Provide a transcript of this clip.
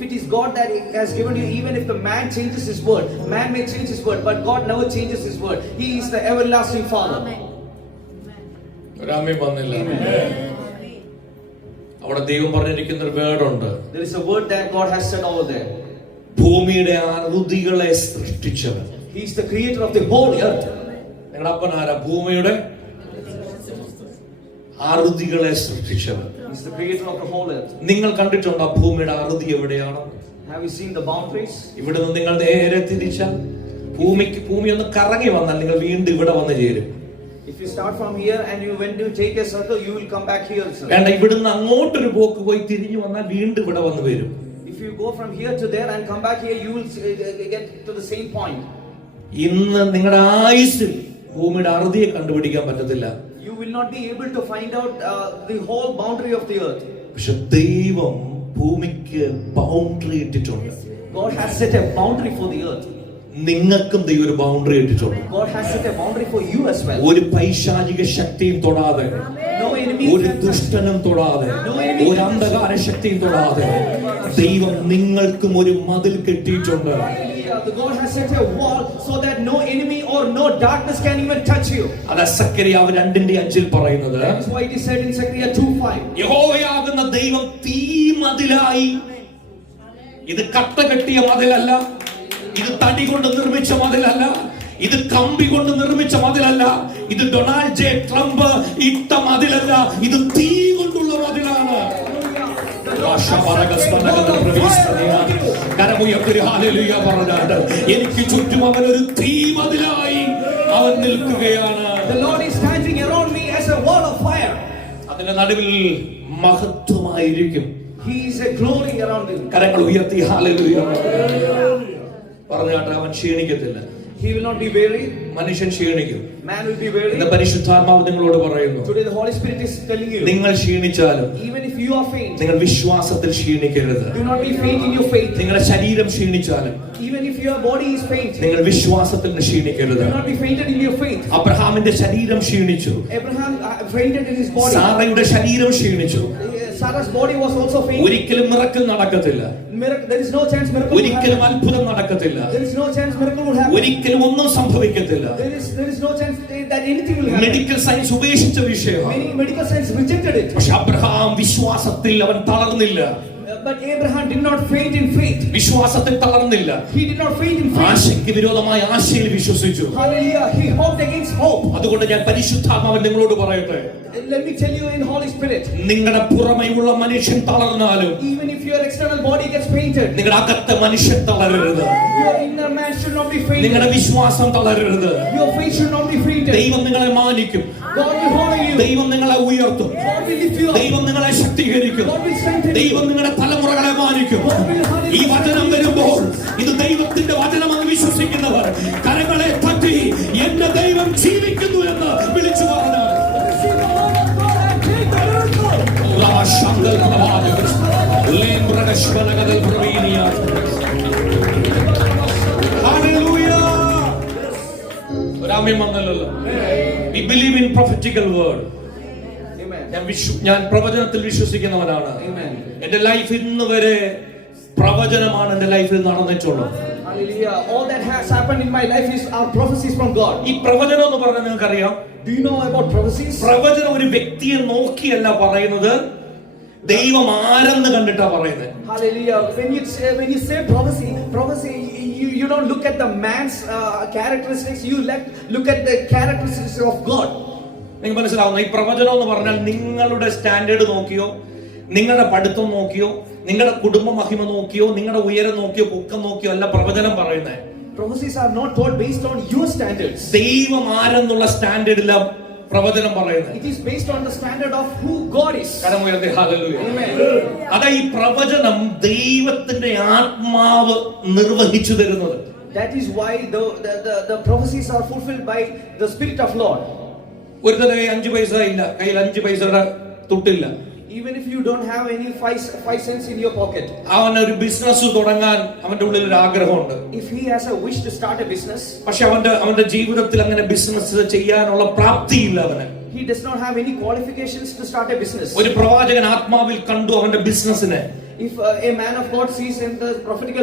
If it is God that has given you, even if the man changes his word, man may change his word, but God never changes his word. He is the everlasting Father. അവിടെ ദൈവം പറഞ്ഞിരിക്കുന്ന ഒരു വേർഡുണ്ട്. There is a word that God has said over there. ഭൂമിയുടെ അറുതികളെ സൃഷ്ടിച്ചവൻ. He is the creator of the whole earth. നിങ്ങളുടെ അപ്പൻ ആരാ? ഭൂമിയുടെ അറുതികളെ സൃഷ്ടിച്ചവൻ. He is the creator of the whole earth. നിങ്ങൾ കണ്ടിട്ടുണ്ടോ ഭൂമിയുടെ അറുതി എവിടെയാണ്? Have you seen the boundaries? ഇവിടുന്ന് നിങ്ങൾ നേരെ തിരിച്ചാൽ ഭൂമി ഒന്ന് കറങ്ങി വന്നാൽ നിങ്ങൾ വീണ്ടും ഇവിടെ വന്ന് ചേരും. If you start from here and you when you take a circle, you will come back here. വേണ്ട, ഇവിടുന്ന് അങ്ങോട്ടൊരു പോക്ക് പോയി തിരിഞ്ഞു വന്നാൽ വീണ്ടും ഇവിടെ വന്ന് വരും. If you go from here to there and come back here, you will get to the same point. ഇന്ന് നിങ്ങളുടെ ആയുസ്സിൽ ഭൂമിയുടെ അറുതിയെ കണ്ടുപിടിക്കാൻ പറ്റത്തില്ല. You will not be able to find out the whole boundary of the earth. പക്ഷെ ദൈവം ഭൂമിക്ക് boundary ഇട്ടിട്ടുണ്ട്. God has set a boundary for the earth. നിങ്ങൾക്കും ദൈവം ഒരു ബൗണ്ടറി ഇട്ടിട്ടുണ്ട്. God has set a boundary for you as well. ഒരു പൈശാചിക ശക്തിയും തൊടാതെ, ഒരു ദുഷ്ടനും തൊടാതെ, ഒരു അന്ധകാര ശക്തിയും തൊടാതെ ദൈവം നിങ്ങൾക്കും ഒരു മതിൽ കെട്ടിയിട്ടുണ്ട്. God has set a wall so that no enemy or no darkness can even touch you. അത് സക്കറിയാവ് 2:5 പറയുന്നത്. That's why it is said in Zechariah 2:5. യഹോവയാകുന്ന ദൈവം തീ മതിലായി. ഇത് കട്ട കെട്ടിയ മതിലല്ല, ഇത് തടി കൊണ്ട് നിർമ്മിച്ച മതിലല്ല, ഇത് കമ്പി കൊണ്ട് നിർമ്മിച്ച മതിലല്ല, ഇത് ഡൊണാൾഡ് ജെ ട്രംപ് ഇട്ട മതിലല്ല, ഇത് തീ കൊണ്ടുള്ള മതിലാണ്. എനിക്ക് ചുറ്റും അവൻ ഒരു തീ മതിലായി അവൻ നിൽക്കുകയാണ്. The Lord is standing around me as a wall of fire. അതിന്റെ നടുവിൽ മഹത്വമായിരിക്കും. He is a glory around him. കരങ്ങൾ ഉയർത്തി ഹല്ലേലൂയ പറഞ്ഞാട്ടെ. അവൻ ക്ഷീണിക്കത്തില്ല. He will not be weary. മനുഷ്യൻ ക്ഷീണിക്കും. Man will be weary. ഇന്ന് പരിശുദ്ധാത്മാവ് നിങ്ങളോട് പറയുന്നു, Today the Holy Spirit is telling you, നിങ്ങൾ ക്ഷീണിച്ചാലും even if you are faint, നിങ്ങൾ വിശ്വാസത്തിൽ ക്ഷീണിക്കരുത്. do not be faint in your faith. നിങ്ങളുടെ ശരീരം ക്ഷീണിച്ചാലും Even if your body is faint, നിങ്ങൾ വിശ്വാസത്തിൽ ക്ഷീണിക്കരുത്. do not be fainted in your faith. അബ്രഹാമിന്റെ ശരീരം ക്ഷീണിച്ചു. Abraham fainted in his body. സാറയുടെ ശരീരം ക്ഷീണിച്ചു. Sarah's body was also faint. ഒരിക്കലും മിറക്കിൾ നടക്കത്തില്ല. There is no chance miracle will ഒരിക്കലും happen. അത്ഭുതം നടക്കത്തില്ല. There is no chance miracle will happen. ഒരിക്കലും ഒന്നും സംഭവിക്കത്തില്ല. There is no chance that anything will happen. Medical science ഉപേക്ഷിച്ച വിഷയമാണ്. Many medical science rejected it. പക്ഷെ അബ്രഹാം വിശ്വാസത്തിൽ അവൻ തളർന്നില്ല. But Abraham did not faint in faith. വിശ്വാസത്തിൽ തളർന്നില്ല. He did not faint in faith. ആശയ്ക്ക് വിരോധമായ ആശയിൽ വിശ്വസിച്ചു. Hallelujah. He hoped against hope. അതുകൊണ്ട് ഞാൻ പരിശുദ്ധാത്മാവൻ നിങ്ങളോട് പറയട്ടെ, Let me tell you in Holy Spirit, നിങ്ങളുടെ പുറമേയുള്ള മനുഷ്യൻ തളർന്നാലും, even if your external body gets fainted, നിങ്ങളുടെ അകത്തെ മനുഷ്യൻ തളരരുത്. your inner man should not be fainted. നിങ്ങളുടെ വിശ്വാസം തളരരുത്. Your faith should not be fainted. ദൈവം നിങ്ങളെ മാനിക്കും. God will honor you. ദൈവം നിങ്ങളെ ഉയർത്തും. God will lift you up. ദൈവം നിങ്ങളെ ശക്തീകരിക്കും. God will strengthen you. ദൈവം നിങ്ങളുടെ തലമുറകളെ മാനിക്കും. ഈ വചനം വരുമ്പോൾ ഇത് ദൈവത്തിന്റെ വചനമെന്ന് വിശ്വസിക്കുന്നവർ കരങ്ങളെ തട്ടി എന്റെ ദൈവം ജീവിക്കുന്നു എന്ന് വിളിച്ചു പറഞ്ഞു. We believe in prophetical word. ഞാൻ പ്രവചനത്തിൽ വിശ്വസിക്കുന്നവനാണ്. എന്റെ ലൈഫ് ഇന്ന് വരെ പ്രവചനമാണ് എന്റെ ലൈഫിൽ നടന്നിട്ടുള്ളത്. Hallelujah. All that has happened in my life is our prophecies from God. ഈ പ്രവചനം എന്ന് പറഞ്ഞാൽ നിങ്ങൾക്കറിയാം. Do you know about prophecies? പ്രവചനം ഒരു വ്യക്തിയെ നോക്കിയല്ല പറയുന്നത്, ദൈവം ആരെന്ന് കണ്ടിട്ടാ പറയുന്നത്. Hallelujah. When you say prophecy, you don't look at the man's characteristics. You look at the characteristics of God. നിങ്ങൾക്ക് മനസ്സിലാവുന്ന ഈ പ്രവചനം എന്ന് പറഞ്ഞാൽ നിങ്ങളുടെ സ്റ്റാൻഡേർഡ് നോക്കിയോ, നിങ്ങളുടെ പഠിത്തം നോക്കിയോ, നിങ്ങളുടെ കുടുംബ മഹിമ നോക്കിയോ, നിങ്ങളുടെ ഉയരം നോക്കിയോ, പൊക്കം നോക്കിയോ അല്ല പ്രവചനം പറയുന്നത്. Prophecies are not taught based on your standards. ദൈവം ആരെന്നുള്ള സ്റ്റാൻഡേർഡില്ല പ്രവചനം പറയുന്നത്. It is based on the standard of who God is. കരമുയർത്തി ഹല്ലേലൂയ. Amen. അതാ ഈ പ്രവചനം ദൈവത്തിന്റെ ആത്മാവ് നിർവഹിച്ചു തരുന്നത്. That is why the prophecies are fulfilled by the Spirit of Lord. ഒരുത്തന്റെ കയ്യിൽ 5 പൈസ ഇല്ല, കയ്യിൽ 5 പൈസയുടെ തുട്ടില്ല. Even if you don't have any 5 cents in your pocket, അവൻ ഒരു ബിസിനസ് തുടങ്ങാൻ അവന്റെ ഉള്ളിൽ ഒരു ആഗ്രഹമുണ്ട്. if he has a wish to start a business, പക്ഷെ അവന്റെ ജീവിതത്തിൽ അങ്ങനെ ബിസിനസ് ചെയ്യാനുള്ള പ്രാപ്തിയില്ല അവന്. He does not have any qualifications to start a business. ഒരു പ്രവാചകൻ ആത്മാവിൽ കണ്ടു അവന്റെ ബിസിനസിനെ. if a man of God sees in the prophetical